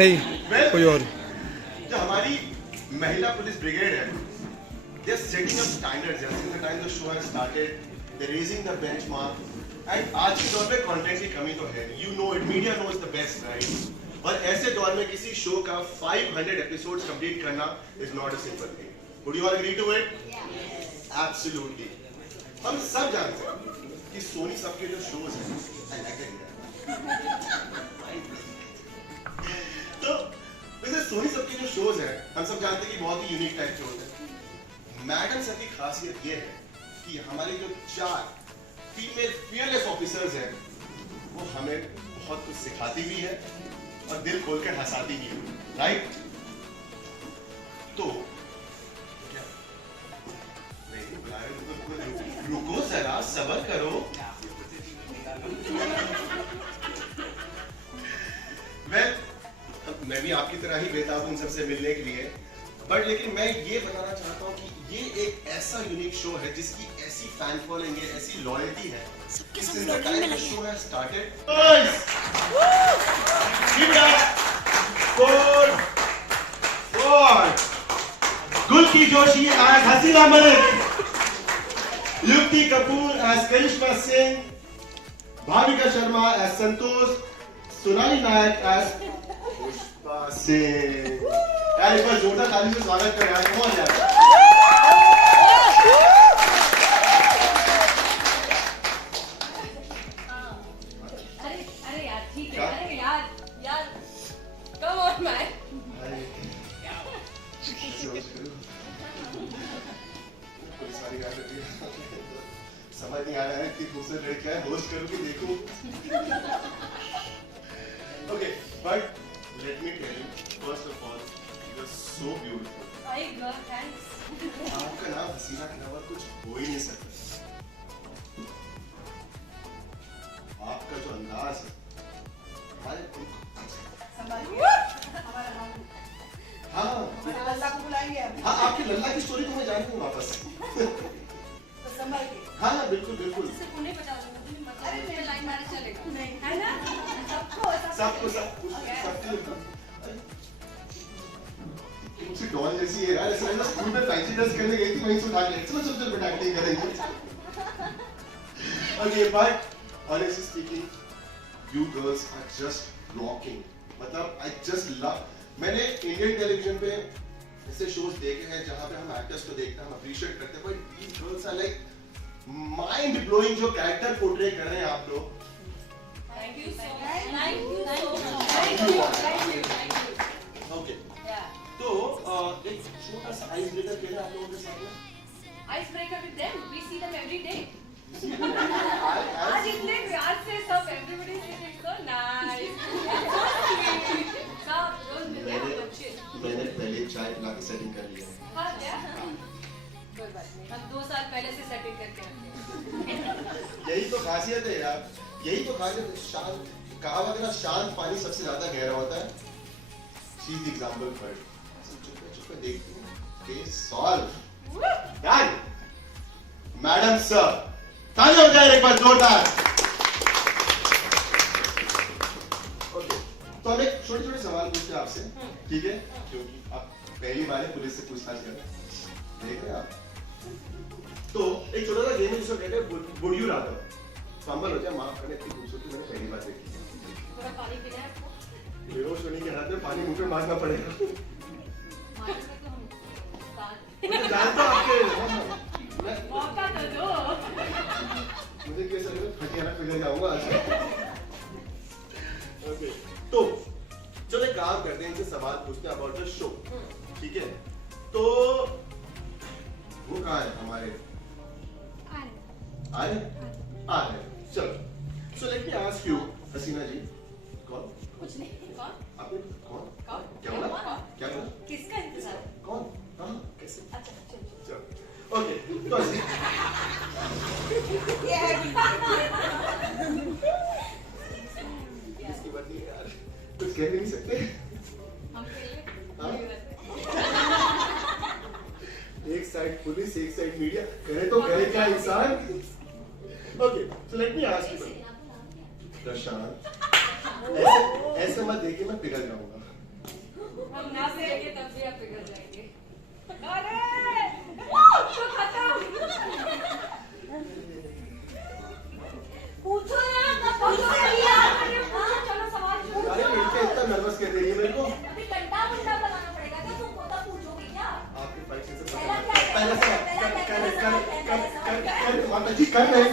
नहीं कोई और। जो हमारी महिला पुलिस ब्रिगेड है, they are setting up standards since the time the show has started. They're raising the benchmark. And आज के दौर में कंटेंट की कमी तो है, you know it, media knows the best, right? और ऐसे दौर में किसी शो का 500 episodes complete करना is not a simple thing. Would you all agree to it? Yes. Absolutely. हम सब जानते हैं कि सोनी सब के जो shows हैं, तो वैसे सोनी सब के जो shows हैं, हम सब जानते हैं कि बहुत ही यूनिक टाइप शोज हैं। मैडम सब की खासियत ये है कि हमारे जो 4 फीमेल फियरलेस ऑफिसर्स हैं, वो हमें बहुत कुछ सिखाती भी है और दिल खोलकर हंसाती भी है, राइट? तो रुको जरा, सब्र करो। मैं भी आपकी तरह ही बेताब हूं सबसे मिलने के लिए, बट लेकिन मैं ये बताना चाहता हूँ कि ये एक ऐसा यूनिक शो है जिसकी ऐसी फैन फॉलोइंग है, ऐसी लॉयल्टी है। Since the time the show has started, guys, give it up for Gul Ki Joshi as Hasina Malik, Yukti Kapoor as Karishma Singh, Bhavika Sharma as Santosh, Sonali Nayak as Pushpa Singh. यार एक बार जोरदार ताली से स्वागत करें यार, कमाल यार। अरे यार ठीक है, अरे यार कम ऑन मैन। समझ नहीं आ रहा है कि दूसरे लड़का है, होस्ट करूं कि देखूं। Okay, but let me tell you, first of all, you are so beautiful. Hi girl, thanks. आपका नाम हसीना के अलावा कुछ हो ही नहीं सकता। आपका जो अंदाज है, हमारे हाँ लल्ला को बुलाएंगे अब। हाँ, आपकी लल्ला की स्टोरी तो मैं जानती हूँ वापस। तो संभाल के। हाँ बिल्कुल बिल्कुल। इससे उन्हें बचा दूंगा, मतलब अरे मुझे लाइन मारे चलेगा। नहीं है ना? सबको मुझसे डॉन जैसी है यार, ऐसा लगता है स्कूल में फैंसी ड्रेस करने गई थी, वहीं से उठा के चलो चल चल एक्टिंग करेंगे। Okay, but honestly speaking, you girls are just rocking. मतलब I just love. मैंने इंडियन टेलीविजन पे ऐसे शोज देखे हैं जहाँ पे हम एक्टर्स को देखते हैं, हम अप्रिशिएट करते हैं, but these girls are like mind blowing जो कैरेक्टर पोर्ट्रे कर रहे हैं आप लोग। Thank you so much. Okay. तो एक छोटा सा आइस ब्रेकर खेला आप लोगों के साथ में। Ice breaker with them. We see them every day. आज आज इतने प्यार से सब everybody is so nice. सब रोज मिलते हैं बच्चे। मैंने पहले चाय पिला के सेटिंग कर लिया। हाँ क्या? कोई बात नहीं, हम 2 साल पहले से सेटिंग करके रखते हैं। यही तो खासियत है यार, यही तो खासियत है। शांत कहावत है ना, शांत पानी सबसे ज्यादा गहरा होता है। She is example for it. चुप देखती हूँ case solve done. Madam sir ताली हो जाए एक बार जोरदार। ओके, तो हम एक छोटे-छोटे सवाल पूछते हैं आपसे, ठीक है? क्योंकि आप पहली बार पुलिस से पूछताछ कर रहे हैं, देख रहे हैं आप। तो एक छोटा सा गेम है जिसको कहते हैं वुड यू रादर। फंबल हो जाए, माफ करना, इतनी खूबसूरती मैंने पहली बार देखी। थोड़ा पानी पीना है आपको? बेहोश होने के हाथ में पानी मुंह में मारना पड़ेगा। मुझे जानता हूं आपके मौका तो दो। मुझे कैसा लग रहा है, खटियाना पिघल जाऊंगा आज। ओके, तो चलो एक काम करते हैं, इनसे सवाल पूछते हैं अबाउट द शो, ठीक है? तो वो कहाँ है हमारे? आ रहे? चलो, so let me ask you, हसीना जी, कौन? कुछ नहीं। कौन? आपने कौन? कौन? क्या बोला? क्या बोला? किसका इंतजार? कौन? कहाँ? कैसे? अच्छा चलो। चलो, ओके, तो ये है इसकी बात नहीं है यार, कुछ कह भी नहीं सकते। हम खेलें? हाँ? एक साइड पुलिस, एक साइड मीडिया, करे तो करे क्या इंसान? Okay, so let me ask you, प्रशांत, ऐसे मत देखिए, मैं पिघल जाऊंगा। नर्वस कर रही है मेरे को। अभी घंटा घंटा बनाना पड़ेगा क्या? तुमको तब पूछोगे क्या? आपकी फाइट से पहला क्या है? पहले से कर माता जी कर रहे हैं।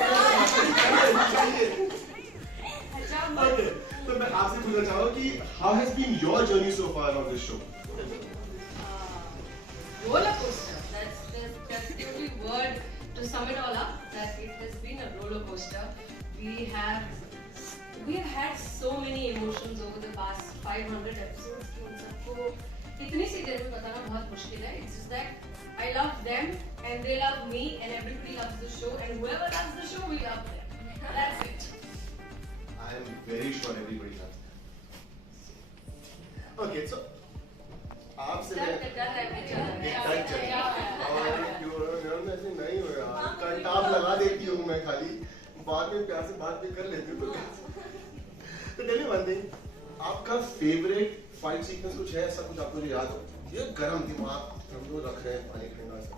Okay, तो मैं आपसे पूछना चाहूँगा कि how has been your journey so far on this show? Roller coaster. That's the only word to sum it all up. That it has been a roller coaster. We have had so many emotions over the past 500 episodes कि उन सबको इतनी सी देर में बताना बहुत मुश्किल है. It's just that I love them and they love me and everybody loves the show and whoever loves the show we love them. That's it. I am very sure everybody loves that. Okay, so आपसे मैं ऐसे नहीं हो यार, कंटाप लगा देती हूँ मैं खाली, बाद में प्यार से बात भी कर लेती हूँ. तो टेल मी वन थिंग, आपका फेवरेट फाइट सीक्वेंस कुछ है ऐसा, कुछ आपको जो याद हो? ये गरम दिमाग हम लोग रख रहे हैं, पानी ठंडा सब.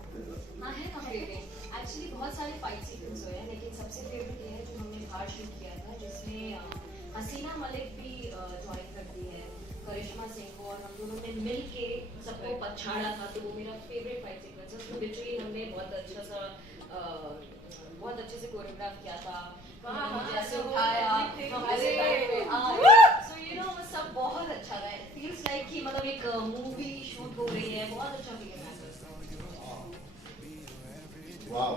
हाँ है ना फेवरेट. एक्चुअली बहुत सारे फाइट सीक्वेंस हुए हैं, लेकिन सबसे फेवरेट ये है जो हमने बाहर शूट किया था, जिसमें हसीना मलिक भी ज्वाइन करती है, करिश्मा सिंह को, और हम दोनों ने मिल के सबको पछाड़ा था. तो वो मेरा फेवरेट फाइट सीक्वेंस है. उसमें लिटरली हमने बहुत अच्छे से कोरियोग्राफ किया था. जैसे उठाया हमारे सो यू नो वो सब बहुत अच्छा था. फील्स लाइक कि मतलब एक मूवी शूट हो रही है. बहुत अच्छा फील है. वाव,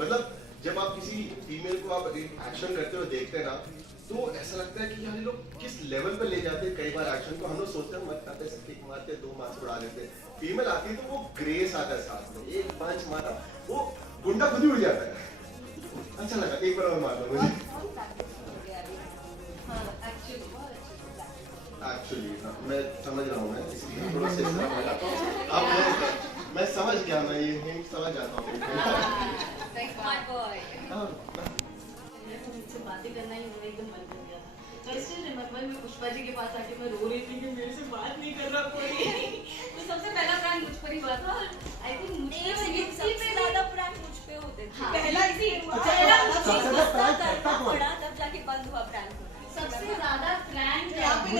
मतलब जब आप किसी फीमेल को आप एक्शन करते हुए देखते हैं ना, तो ऐसा लगता है कि यार ये लोग किस लेवल पर ले जाते हैं. कई बार एक्शन को हम लोग सोचते हैं मत करते, किक मारते, 2 मार्क्स उड़ा लेते हैं. फीमेल आती है तो वो ग्रेस आता है साथ में, एक पंच मारा वो गुंडा खुद ही उड़ जाता है. अच्छा लगा, एक बार और मार दो मुझे. एक्चुअली मैं समझ रहा हूँ, मैं इसलिए थोड़ा सा इसका बताता हूँ. अब मैं समझ गया, मैं ये हिंट समझ जाता हूँ. मुझसे बातें करना ही मुझे एकदम मन कर गया था. तो इसलिए रिमेम्बर मैं पुष्पा जी के पास आके मैं रो रही थी कि मेरे से बात नहीं कर रहा कोई. तो सबसे पहला प्रैंक मुझ पर ही हुआ था. आई थिंक मुझे सबसे ज्यादा प्रैंक मुझ पे होते थे. पहला इसी पड़ा तब जाके बंद हुआ प्रैंक. सबसे ज्यादा प्रैंक जो अभी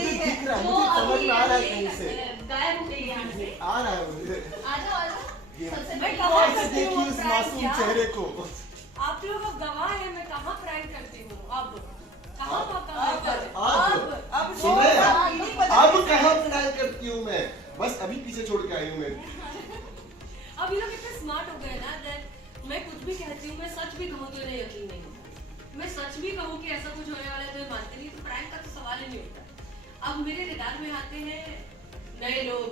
गायब हो गई यहाँ से. आ रहा है मुझे. सबसे देखिए इस मासूम चेहरे को. आप लोग अब गवाह हैं, मैं कहाँ प्रैंक करती हूँ. अब सुन रहे हैं? अब कहाँ प्रैंक करती हूँ मैं, बस अभी पीछे छोड़ के आई हूँ मैं. अब ये लोग इतने स्मार्ट हो गए ना दैट मैं कुछ भी कहती हूँ, मैं सच भी कहूँ तो इन्हें यकीन नहीं होता. मैं सच भी कहूँ कि ऐसा कुछ होने वाला है तो ये मानते नहीं. तो प्रैंक का तो सवाल ही नहीं उठता. अब मेरे रिदार में आते हैं नए लोग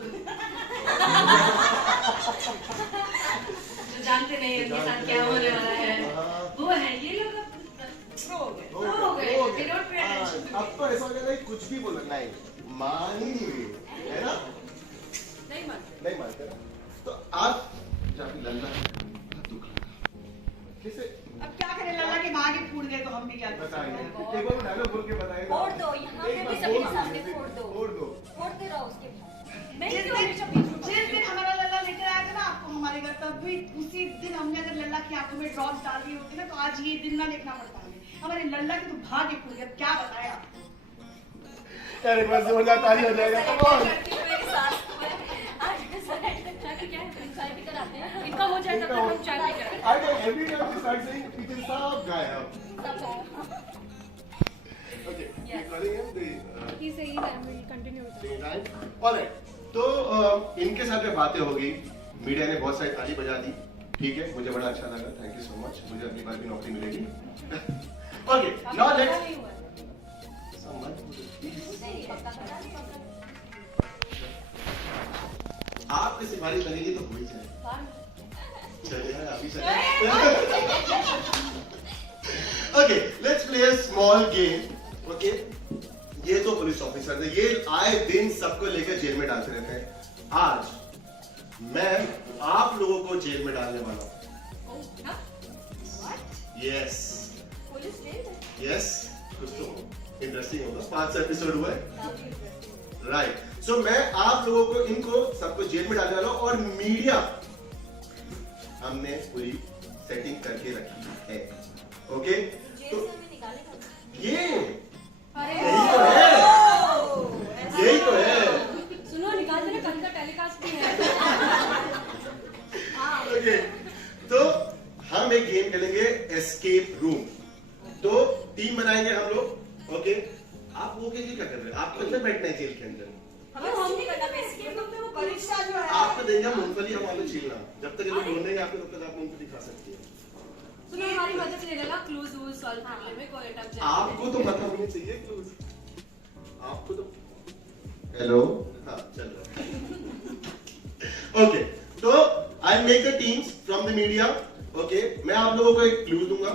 जो जानते नहीं है उनके साथ क्या होने वाला है. वो है ये लोग प्रो हो गए. They don't pay attention to अब तो ऐसा हो गया कुछ भी बोलो नहीं, मान ही नहीं रही है ना. नहीं मानते ना. तो आप जाके लल्ला दुख कैसे अब क्या करें, लल्ला के माँ के फूट गए तो हम भी क्या करें. बताइए, एक बार डायलॉग बोल के बताइए. फोड़ दो, यहाँ पे भी सबके सामने फोड़ दो. फोड़ते रहो उसके. जिस दिन हमारा लल्ला लेकर आया था ना आपको हमारे घर, तब भी उसी दिन हमने अगर लल्ला की आंखों में ड्रॉप्स डाल दी होती ना, तो आज ये दिन ना देखना पड़ता हमें. हमारे लल्ला के तो भाग्य फूट गया. क्या बताया यार, एक बार जोरदार ताली हो जाएगा. Come on. इनका हो जाए तब तक हम चाय पी कर. I know every time you start saying it is सब गायब. Okay, Yes. calling him the He's saying that we'll continue with that. right? Alright. तो इनके साथ में बातें हो गई, मीडिया ने बहुत सारी ताली बजा दी. ठीक है, मुझे बड़ा अच्छा लगा. Thank you so much. मुझे अगली बार भी नौकरी मिलेगी. Okay, now let's. आपकी सिफारिश बनेगी तो हो ही जाए. चलिए अभी चलिए. Okay, let's play a small game. Okay, ये तो पुलिस ऑफिसर है, ये आए दिन सबको लेकर जेल में डालते रहते हैं. आज मैं आप लोगों को जेल में डालने वाला हूँ. यस यस, कुछ तो इंटरेस्टिंग होगा. 5 एपिसोड हुआ है, राइट. सो मैं आप लोगों को इनको सबको जेल में डालने वाला हूँ. और मीडिया हमने पूरी सेटिंग करके रखी है. ओके, तो ये यही तो है, यही तो जेल के अंदर। हमें हम नहीं करना बेसिकली तो वो परीक्षा जो है आपको देंगे मूंगफली, हम आलू छीलना। जब तक ये लोग ढूंढेंगे आपको तब तक आप मूंगफली खा सकती हैं। सुनो हमारी मदद ले लेना क्लूज वूज सॉल्व करने में कोई अटक जाए। आपको तो पता होना चाहिए क्लूज। आपको तो हेलो हाँ चल रहा है। ओके तो I make the teams from the media. Okay मैं आप लोगों को एक क्लू दूंगा,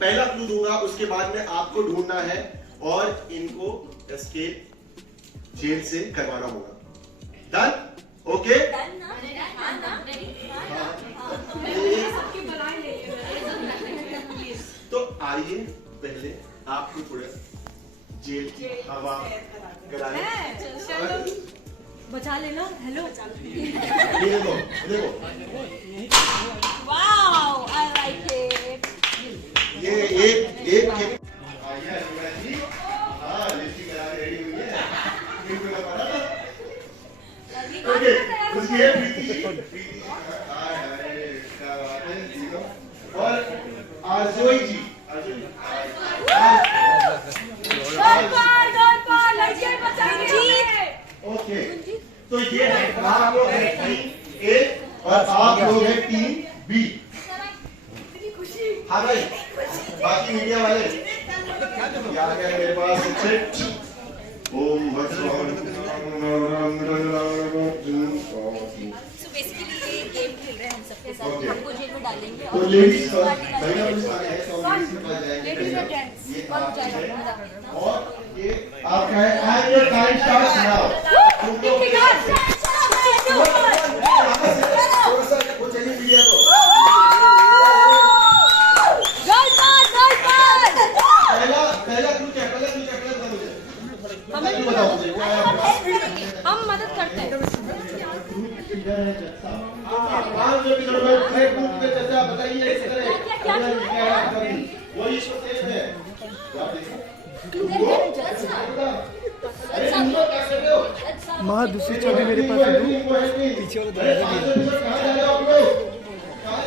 पहला क्लू दूंगा, उसके बाद में आपको ढूंढना है और इनको एस्केप जेल से करवाना होगा। डन? ओके सबकी बुराई ले लियो। तो आइए पहले आपको थोड़ा जेल की हवा कराएं। बचा लेना। हेलो ये देखो देखो वाओ आई लाइक इट। ये एक आइए अलीगढ़ जी। हाँ लिपस्टिक लगा के रेडी हुई है। बिल्कुल पता था। ओके उसकी है प्रीति जी। प्रीति जी हाय हाय क्या बात है जीरो। और आरजोई जी। आरजोई लड़कियां बचाएंगे। ओके तो ये है आप लोग हैं टीम ए और आप लोग हैं टीम बी। हाँ भाई बाकी मीडिया वाले क्या क्या मेरे पास अच्छे ओम भगवान बेसिकली ये गेम खेल रहे हैं हम सबके साथ। Okay. हमको जेल में डालेंगे तो लेडीज महिला पुलिस वाले हैं तो हम इसके पास जाएंगे ये कौन आप जाएगा? है और ये आपका है and your time starts now. तुमको थोड़ा सा वो चाहिए मीडिया को पहला क्लू क्या बता मुझे। हमें बताओ मुझे क्या है आपका? हम मदद करते हैं। पांच एपिसोड में ब्रेक बुक में चर्चा बताइए इस तरह वही इसको सेफ है। अरे तुम लोग क्या कर रहे हो? माँ दूसरी चाबी मेरे पास है, पीछे वाला दरवाजा भी है। कहाँ जा रहे हो आप लोग?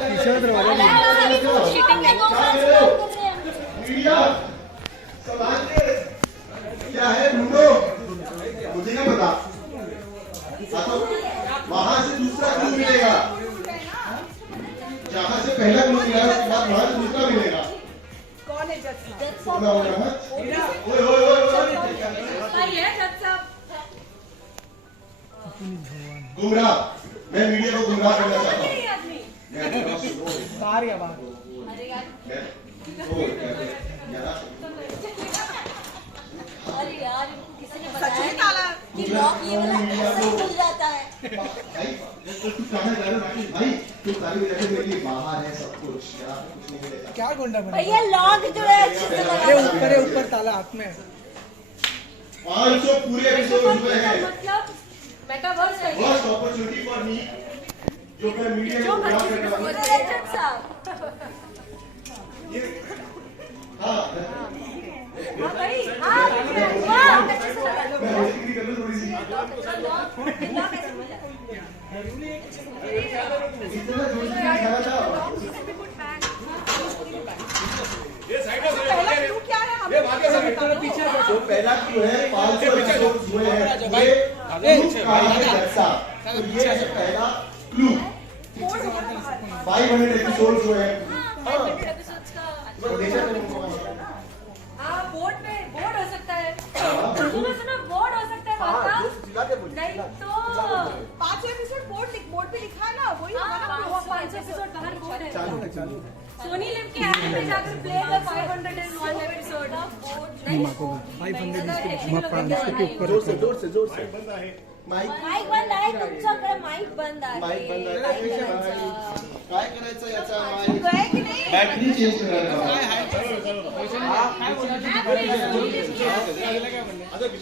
पीछे वाला दरवाजा भी है। मीडिया संभाल के क्या है ढूंढो मुझे ना पता। वहां से दूसरा क्लू मिलेगा, जहां से पहला क्लू मिला उसके बाद वहां से दूसरा मिलेगा। कौन है जज साहब? पूरा हो रहा है। ओए ओए ओए सही है जज साहब। गुमराह मैं मीडिया को गुमराह करना चाहता हूँ। मैं आपके पास सुनो। बाहर या बाहर अरे यार अरे यार किसी ने सच में बताया ताला कि लॉक ये वाला ऐसे ही खुल जाता है। भाई तो तू कहाँ जा रहा है भाई? तू खाली रखे मेरे लिए बाहर है सब कुछ यार कुछ नहीं मिलेगा। क्या गुंडा बना? भैया लॉक जो है अच्छे से अरे लगा। ऊपर है, ऊपर ताला हाथ में है। 500 पूरे एपिसोड हुए हैं। मतलब मेटावर्स है ये। फर्स्ट अपॉर्चुनिटी फॉर मी जो मैं मीडिया जो को गुमराह मर्जी कर रहा हूँ। अरे जज साहब हाँ हाँ भाई हाँ वाह अच्छे से लगा। मैं होस्टिंग भी कर लूँ थोड़ी सी। लॉक ऐसे हो जाता है। इतना जोर से दिखाना था। पहला क्लू क्या है? हमें तो पहला क्लू है 500 एपिसोड हुए हैं। ये क्लू का है जैसा। तो ये है पहला क्लू। 500 एपिसोड हुए हैं। हाँ तो देखा हाँ बोर्ड हो सकता है। सुनो बोर्ड हो सकता है वहाँ नहीं तो 5 एपिसोड बोर्ड पे लिखा है ना, वही हमारा वो 500 एपिसोड बाहर बोर्ड है। सोनी लिव के ऐप में जाकर प्ले कर 501 एपिसोड। नहीं 500 के ऊपर जोर से माइक माईक बंद आहे तुमच्याकडे माईक बंद आहे माइक बंद आहे काय करायचं याचा माइक गए कि नहीं? बॅटरी चेंज करायला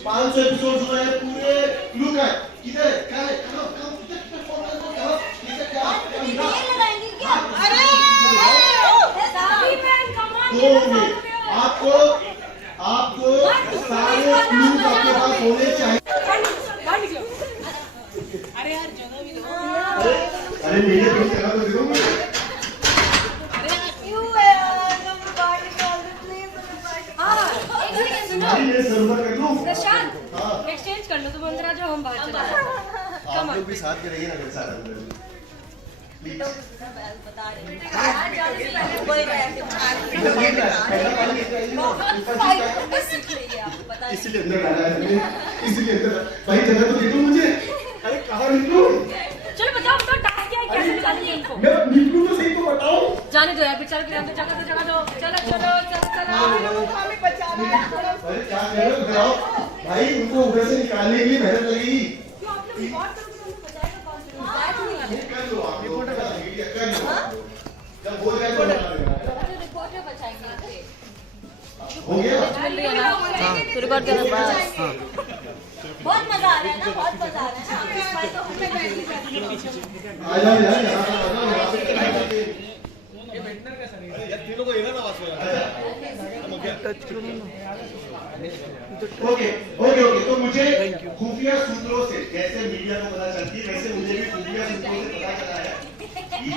500 एपिसोड हुए हैं पूरे क्लू का किधर है क्या है कहां किधर फोन करो किधर क्या ये लगाएंगे क्या? साथी बहन कमाल 2 मिनट आपको सारे क्लूज आपके पास होने चाहिए। अरे मेरे को चला तो देखो हाँ एक सेकंड सुनो भाई ये सर्वर कर लूं प्रशांत हाँ एक्सचेंज कर लो, तुम अंदर आ जाओ, हम बाहर चले जाओ। आप लोग भी साथ में रहिए ना मेरे साथ अंदर प्लीज बता रहे हैं इसलिए अंदर आना है इसलिए अंदर भाई जगह तो दे दो मुझे अरे कहाँ निकलूं चलो बताओ टास्क क्या है, कैसे निकालेंगे इनको? मैं निकलूं तो सही तो बताओ जाने दो यार, बेचारे के अंदर जगह दो। चलो हमें बचाना है थोड़ा। अरे क्या कह रहे हो इधर आओ भाई उनको उधर से निकालने के लिए मेहनत लगेगी ये कर लो आप लोग मीडिया कर लो जब हो जाए तो रिपोर्टर बचाएंगे हो गया तो रिकॉर्ड करना बहुत मजा आ रहा है ना, बहुत मजा आ रहा है ना। इस बार तो हमें आ जाओ यार यहाँ पे आ जाओ यहाँ पे ओके तो मुझे खुफिया सूत्रों से जैसे मीडिया को पता चलती है वैसे मुझे भी खुफिया सूत्रों से पता चला है कि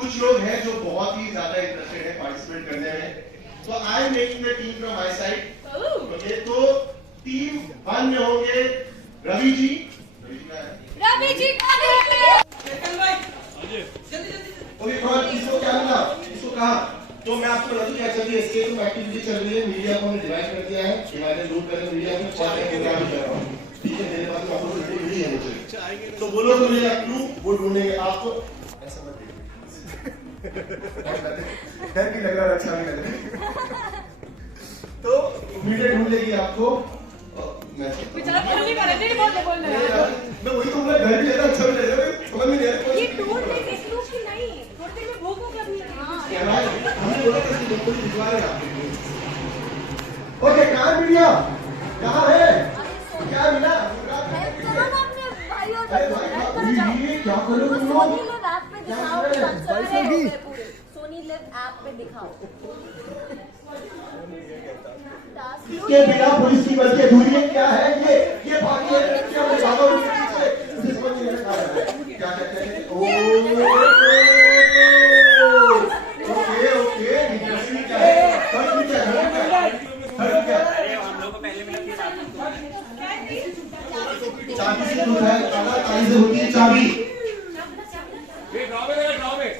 कुछ लोग हैं जो बहुत ही ज्यादा इंटरेस्टेड है पार्टिसिपेट करने में तो I am making the team from my side okay तो टीम 1 में होंगे रवि जी ओके कौन इसको क्या मिला इसको कहा तो मैं आपको बता दूं क्या चल रही है इसके तो एक्टिविटी चल रही है मीडिया को हमने डिवाइड कर दिया है डिवाइडेड रूट करके मीडिया में 4 प्रोग्राम कर रहा हूं ठीक है मेरे पास आपको वीडियो है मुझे तो बोलो तो मुझे क्लू वो ढूंढेंगे आपको ऐसा मत डर भी लग रहा है अच्छा भी लग रहा है तो मीडिया ढूंढ लेगी आपको मैं वही तो मैं घर भी लेता अच्छा भी लग रहा है समझ में नहीं आ रहा ये टूर में फेसबुक की नहीं, थोड़ी देर में भूख लगने लगेगी। क्या भाई हमने बोला था कि लोगों को भिजवा रहे हैं ओके कहाँ मीडिया कहाँ है क्या मिला अरे भाई ये क्या करो तुम लोग सोनी लिव ऐप पे दिखाओ इसके बिना पुलिस की बल की दूरी क्या है ये बाकी है क्या मैं बाबा उसे समझ नहीं आ रहा है क्या कहते हैं ओके इंटरेस्टिंग क्या है फर्स्ट क्या है अरे हम लोग को पहले मिला चाबी से दूर है काला ताली से होती है चाबी ये ड्रॉ में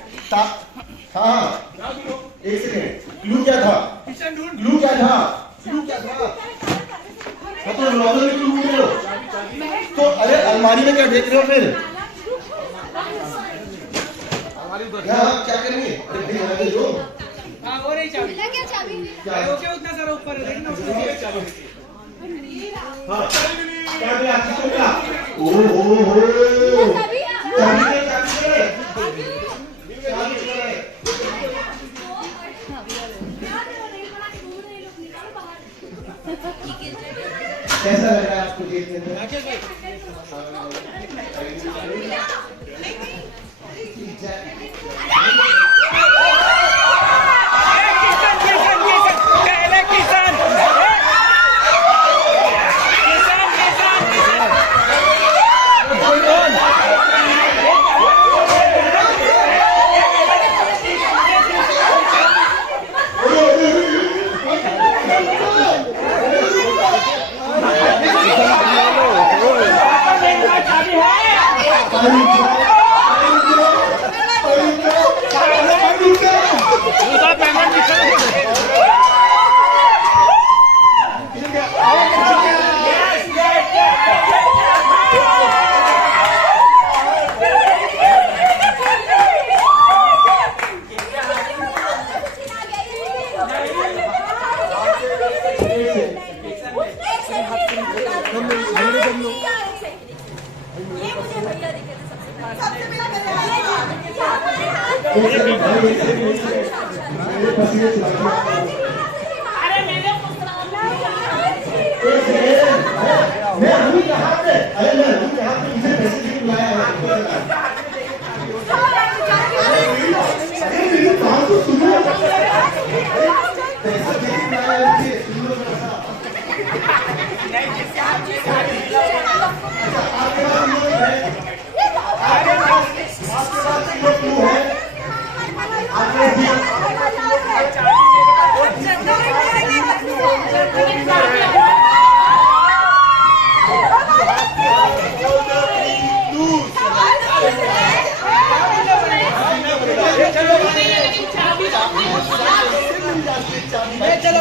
हाँ एक सेकंड क्लू क्या था तो लॉकर में क्यों ढूंढ रहे हो तो अरे अलमारी में क्या देख रहे हो फिर यहाँ क्या करेंगे अरे भाई यहाँ पे जो हाँ वो रही चाबी क्या चाबी क्या ओके उतना सारा ऊपर है देखना उसमें चाबी हाँ क्या मिला किसको मिला ओहो चाबी कैसा लग रहा है आपको देखने में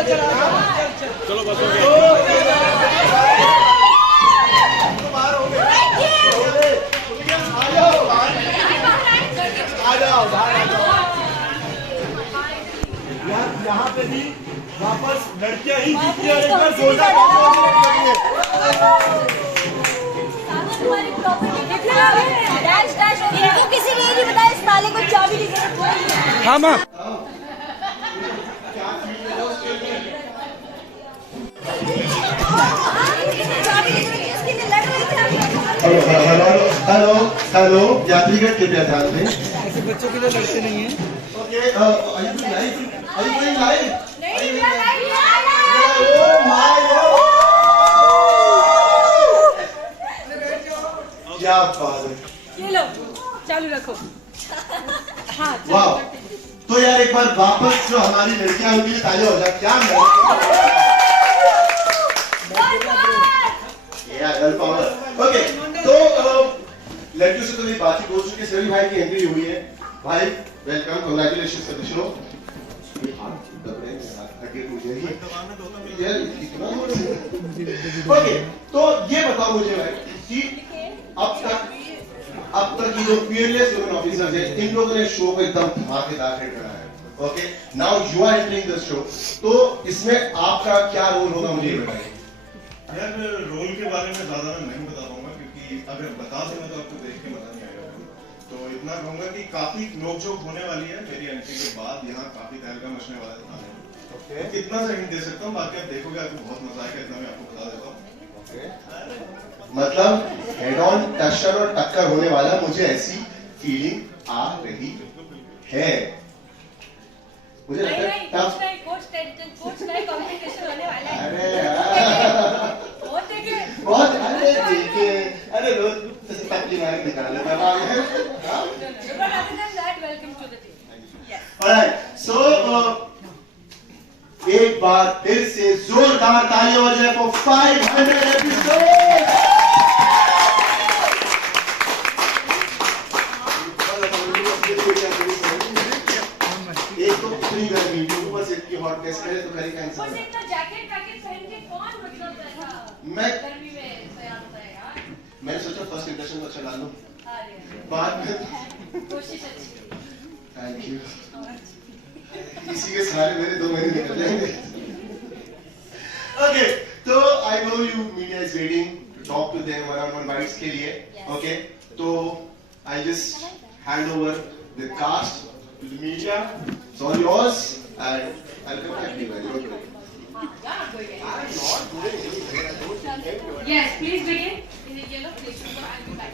चलो बस यहाँ पे भी वापस लड़कियां ही जीतती है, एक बार जोरदार तालियां बजाइए। तुम्हारी प्रॉपर्टी कितना है? डैश डैश हो गया। इनको किसी ने नहीं बताया इस ताले को चाबी की जरूरत है। हाँ माँ चाबी की जरूरत है, इसके लिए लड़ रहे थे हम। हेलो हेलो हेलो हेलो यात्रीगण कृपया ध्यान दें। ऐसे बच्चों के लिए लड़ते नहीं हैं। Okay are you doing live? Are you doing live? नहीं नहीं Oh my God! क्या बात है। ये लो चालू रखो। वाह, तो यार एक बार वापस जो हमारी लड़कियां उनके लिए तालियां हो जाए। क्या गर्ल पावर। ओके, तो लड़कियों से तो मेरी बातचीत हो चुकी है। सभी भाई की एंट्री हुई है। भाई welcome, congratulation for the show. Okay, तो ये बताओ मुझे भाई कि अब तक ये जो पीयरलेस वुमेन ऑफिसर्स हैं, इन लोगों ने शो को एकदम धमाकेदार हिट कराया है। Okay, now you are entering the show, तो इसमें आपका क्या रोल होगा मुझे ये बताइए। यार रोल के बारे में ज्यादा मैं नहीं बता पाऊंगा, क्योंकि अगर बता दूंगा तो आपको देख के मजा नहीं आएगा। तो इतना कहूंगा कि काफी नोकझोंक होने वाली है मेरी एंट्री के बाद। यहाँ काफी तहलका मचने वाला है थाने में। कितना सा हिंट दे सकता हूँ, बाकी आप देखोगे आपको बहुत मजा आएगा, इतना मैं आपको बता देता हूँ। मतलब हेड ऑन टक्कर और टक्कर होने वाला, मुझे ऐसी फीलिंग आ रही है। मुझे लगता है टफ। कॉम्पिटिशन होने वाला है। अरे बहुत देखे बहुत अरे देखे अरे रोज तकलीफ मार निकाल लेता है। ऑलराइट, सो एक बार फिर से जोरदार तालियां हो जाए फॉर 500 एपिसोड। एक तो इतनी गर्मी, ऊपर से इतनी हॉटनेस करे तो करेगा इंसान। जैकेट पैकेट पहन के कौन मतलब बैठा गर्मी में तैयार होता है यार। मैंने सोचा फर्स्ट इंप्रेशन को अच्छा डाल दूं, अरे बाद में कोशिश अच्छी थी। Thank you. इसी के सारे मेरे 2 महीने निकल जाएंगे। ओके, तो I know you media is waiting to talk to them one on one bites के लिए। ओके, तो I just hand over the cast to the media. It's all yours and I come back to you. Yes, please begin. In the yellow place, so I'll be back.